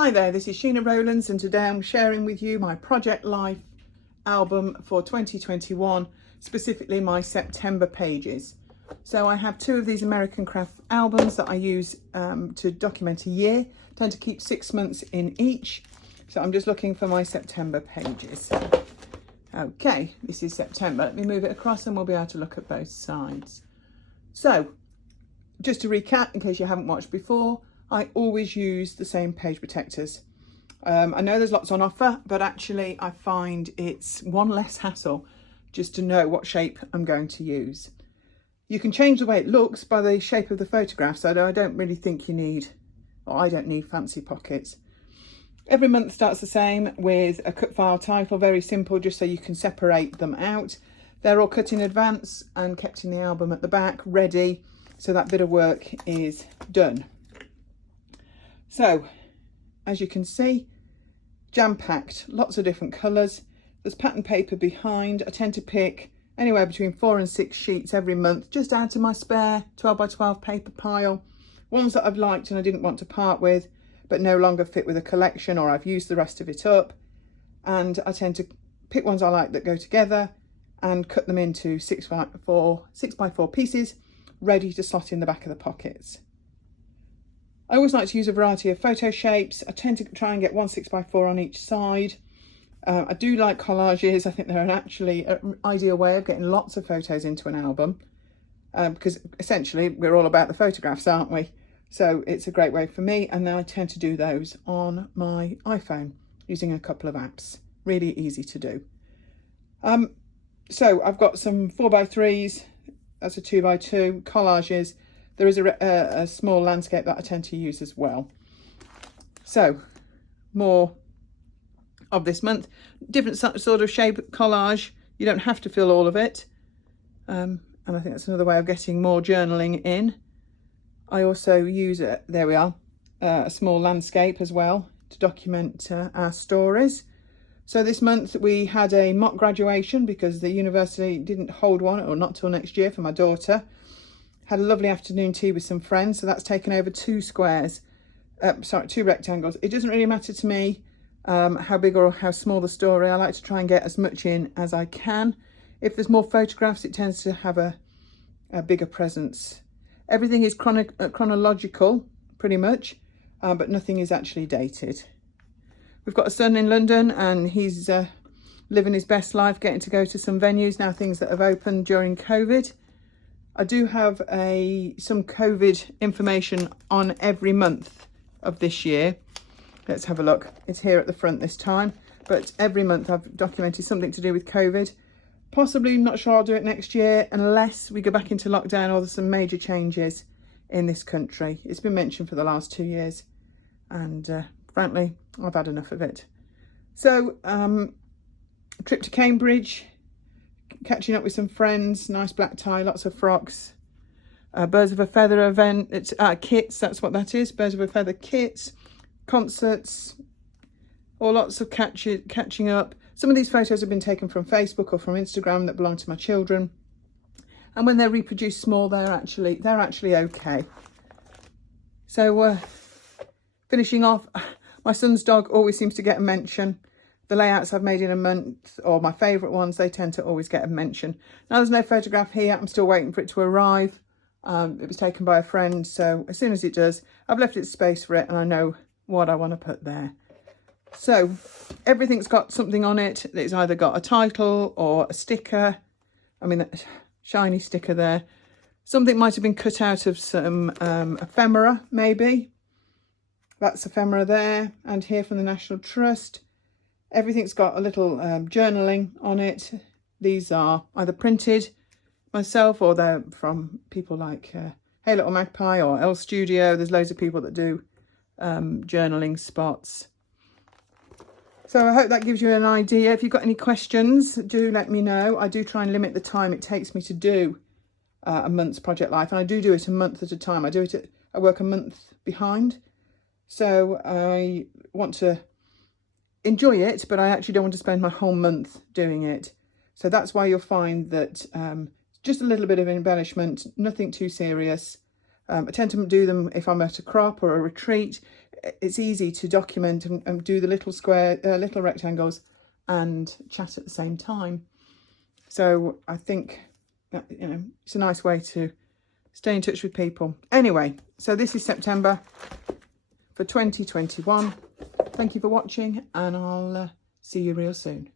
Hi there, this is Sheena Rowlands and today I'm sharing with you my Project Life album for 2021, specifically my September pages. So I have two of these American Craft albums that I use to document a year. I tend to keep 6 months in each. So I'm just looking for my September pages. Okay, this is September. Let me move it across and we'll be able to look at both sides. So just to recap, in case you haven't watched before, I always use the same page protectors. I know there's lots on offer, but actually I find it's one less hassle just to know what shape I'm going to use. You can change the way it looks by the shape of the photograph, so I don't really think you need, or I don't need fancy pockets. Every month starts the same with a cut file title, very simple, just so you can separate them out. They're all cut in advance and kept in the album at the back, ready, so that bit of work is done. So, as you can see, jam-packed, lots of different colours. There's pattern paper behind. I tend to pick anywhere between 4 and 6 sheets every month, just add to my spare 12 by 12 paper pile. Ones that I've liked and I didn't want to part with, but no longer fit with a collection, or I've used the rest of it up. And I tend to pick ones I like that go together and cut them into 6 by 4 pieces, ready to slot in the back of the pockets. I always like to use a variety of photo shapes. I tend to try and get 1 6x4 on each side. I do like collages. I think they're an ideal way of getting lots of photos into an album, because essentially we're all about the photographs, aren't we? So it's a great way for me, and then I tend to do those on my iPhone using a couple of apps. Really easy to do. So I've got some 4x3s, that's a 2x2, collages. There is a small landscape that I tend to use as well. So, more of this month. Different sort of shape collage. You don't have to fill all of it. And I think that's another way of getting more journaling in. I also use, there we are, a small landscape as well to document our stories. So this month we had a mock graduation because the university didn't hold one, or not till next year, for my daughter. Had a lovely afternoon tea with some friends, so that's taken over 2 rectangles. It doesn't really matter to me how big or how small the story. I like to try and get as much in as I can. If there's more photographs, it tends to have a bigger presence. Everything is chronological, pretty much, but nothing is actually dated. We've got a son in London and he's living his best life, getting to go to some venues now, things that have opened during COVID. I do have some COVID information on every month of this year. Let's have a look. It's here at the front this time, but every month I've documented something to do with COVID. Possibly, not sure I'll do it next year unless we go back into lockdown or there's some major changes in this country. It's been mentioned for the last 2 years and frankly, I've had enough of it. So, trip to Cambridge, catching up with some friends, nice black tie, lots of frocks, Birds of a Feather event, it's kits, that's what that is, Birds of a Feather kits, concerts, or lots of catching up. Some of these photos have been taken from Facebook or from Instagram that belong to my children, and when they're reproduced small, they're actually okay. So finishing off, my son's dog always seems to get a mention. The layouts I've made in a month, or my favourite ones, they tend to always get a mention. Now there's no photograph here. I'm still waiting for it to arrive. It was taken by a friend, so as soon as it does, I've left it space for it and I know what I want to put there. So everything's got something on it. It's either got a title or a sticker. I mean, that shiny sticker there. Something might have been cut out of some ephemera, maybe. That's ephemera there, and here from the National Trust. Everything's got a little journaling on it. These are either printed myself or they're from people like Hey Little Magpie or Elle Studio. There's loads of people that do journaling spots. So I hope that gives you an idea. If you've got any questions, do let me know. I do try and limit the time it takes me to do a month's Project Life, and I do it a month at a time. I work a month behind, so I want to enjoy it, but I actually don't want to spend my whole month doing it. So that's why you'll find that just a little bit of embellishment, nothing too serious. I tend to do them if I'm at a crop or a retreat. it's easy to document and do the little little rectangles and chat at the same time. So I think that, you know, it's a nice way to stay in touch with people. Anyway, so this is September for 2021. Thank you for watching, and I'll see you real soon.